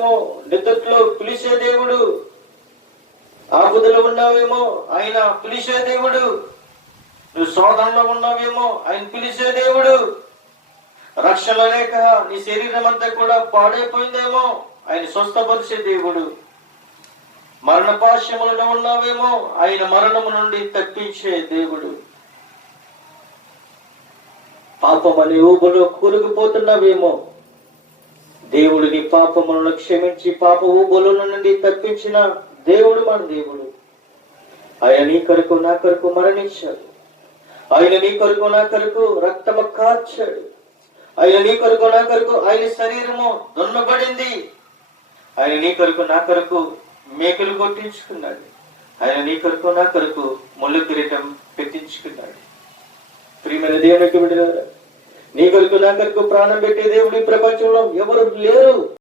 ఉన్నావేమో, నిద్రలో పిలిచే దేవుడు. ఆపదలో ఉన్నావేమో, ఆయన పిలిచే దేవుడు. నువ్వు శోధనలో ఉన్నావేమో, ఆయన పిలిచే దేవుడు. రక్షణ లేక నీ శరీరం అంతా కూడా పాడైపోయిందేమో, ఆయన స్వస్థపరిచే దేవుడు. మరణపాశములలో ఉన్నావేమో, ఆయన మరణము నుండి తప్పించే దేవుడు. పాపమని ఊబులో కూరుకుపోతున్నావేమో, దేవుడు నీ పాపములను క్షమించి పాప ఊబుల నుండి తప్పించిన దేవుడు మన దేవుడు. ఆయన నీ కొరకు నా కొరకు మరణించాడు. ఆయన నీ కొరకు నా కొరకు రక్తము కార్చాడు. ఆయన నీ కొరకు నా కొరకు ఆయన శరీరము దున్నబడింది. ఆయన నీ కొరకు నా కొరకు మేకలు కొట్టించుకున్నాడు. ఆయన నీ కొరకు నా కొరకు ముళ్ళు కిరీటం పెట్టించుకున్నాడు. ప్రియమైన దేవునికి బిడ్డలారా, నీ కొరకు నా కొరకు ప్రాణం పెట్టే దేవుడు ఈ ప్రపంచంలో ఎవరు లేరు.